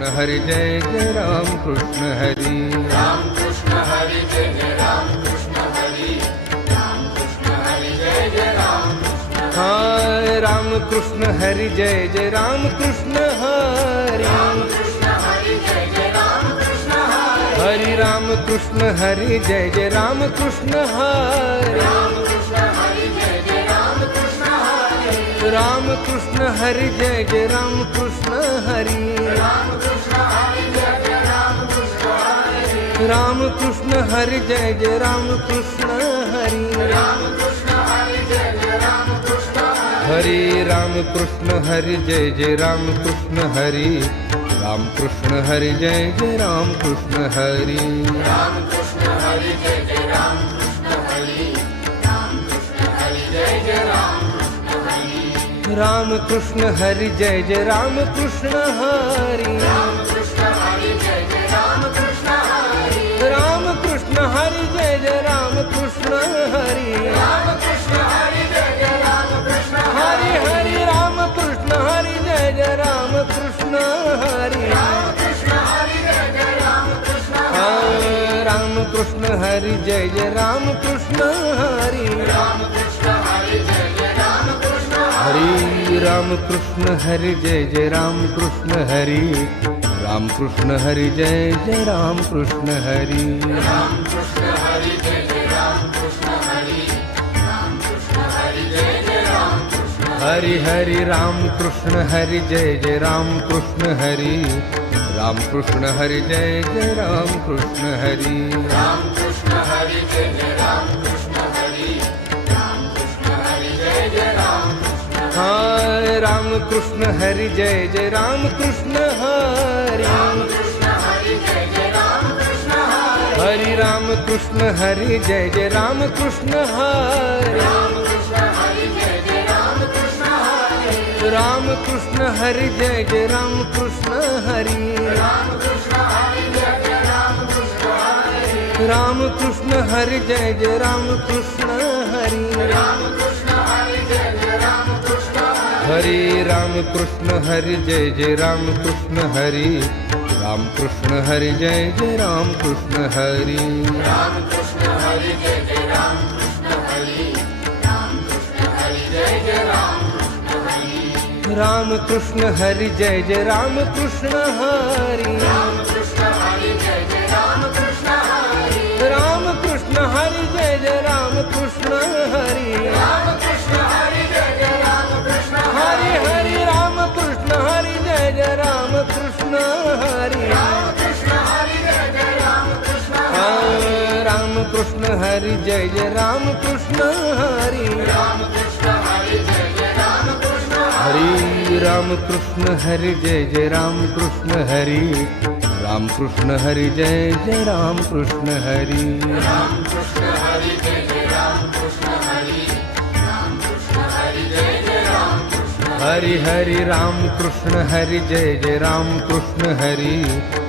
कृष्ण हरि जय जय राम कृष्ण हरि। राम कृष्ण हरि जय जय राम कृष्ण हरि। राम कृष्ण हरि जय जय राम कृष्ण हरि। हाय राम कृष्ण हरि जय जय राम कृष्ण हरि। राम कृष्ण हरि जय जय राम कृष्ण हरि। हरि राम कृष्ण हरि जय जय राम कृष्ण हरि। राम कृष्ण हरि जय जय राम कृष्ण हरि। राम कृष्ण हरि जय जय राम कृष्ण हरि। राम कृष्ण हरि जय जय राम कृष्ण हरि। राम कृष्ण हरि जय जय राम कृष्ण हरि। राम कृष्ण हरि जय जय राम कृष्ण हरि। हरि राम कृष्ण हरि जय जय राम कृष्ण हरि। राम कृष्ण हरि जय जय राम कृष्ण हरि। राम कृष्ण हरि जय जय राम कृष्ण हरि। राम कृष्ण हरि जय जय राम कृष्ण हरि। राम कृष्ण हरि जय जय राम कृष्ण हरि। राम कृष्ण हरि जय जय राम कृष्ण हरि। राम कृष्ण हरि जय जय राम कृष्ण हरि। राम कृष्ण हरि जय जय राम कृष्ण हरि हरि राम कृष्ण हरि जय जय राम कृष्ण हरि। राम कृष्ण हरि जय जय राम कृष्ण हरि। राम कृष्ण हरि जय जय राम कृष्ण हरि। राम कृष्ण हरि जय जय राम कृष्ण हरि। हरि राम कृष्ण हरि जय जय राम कृष्ण हरि। राम कृष्ण हरि जय जय राम कृष्ण हरि। राम कृष्ण हरि जय जय राम कृष्ण हरि। राम कृष्ण हरि जय जय राम कृष्ण हरि हरि राम कृष्ण हरि जय जय राम कृष्ण हरि। राम कृष्ण हरि जय जय राम कृष्ण हरि। राम कृष्ण हरि जय जय राम कृष्ण हरि। राम कृष्ण हरि जय जय राम कृष्ण हरि। हाय राम कृष्ण हरि जय जय राम कृष्ण हरि। राम कृष्ण हरि जय जय राम कृष्ण हरि। हरि राम कृष्ण हरि जय जय राम कृष्ण हरि। राम कृष्ण हरि जय जय राम कृष्ण हरि। राम कृष्ण हरि जय जय राम कृष्ण हरि। राम कृष्ण हरि जय जय राम कृष्ण हरि। राम कृष्ण हरि जय जय राम कृष्ण हरि। राम कृष्ण हरि जय जय राम कृष्ण हरि। हरि राम कृष्ण हरि जय जय राम कृष्ण हरि। राम कृष्ण हरि जय जय राम कृष्ण हरि। राम कृष्ण हरि जय जय राम कृष्ण हरि। राम कृष्ण हरि जय जय राम कृष्ण हरि। राम कृष्ण हरि जय जय राम कृष्ण हरि। राम कृष्ण हरि जय जय राम कृष्ण हरि। राम कृष्ण हरि जय जय राम कृष्ण हरि। राम कृष्ण हरि जय जय राम कृष्ण हरि हरि राम कृष्ण हरि जय जय राम कृष्ण हरि। राम कृष्ण हरि जय जय राम कृष्ण हरि। राम कृष्ण हरि जय जय राम कृष्ण हरि। राम कृष्ण हरि जय जय राम कृष्ण हरि। हरि राम कृष्ण हरि जय जय राम कृष्ण हरि। राम कृष्ण हरि जय जय राम कृष्ण हरि। राम कृष्ण हरि जय जय राम कृष्ण हरि। राम कृष्ण हरि जय जय राम कृष्ण हरि। हरि हरि राम कृष्ण हरि जय जय राम कृष्ण हरि।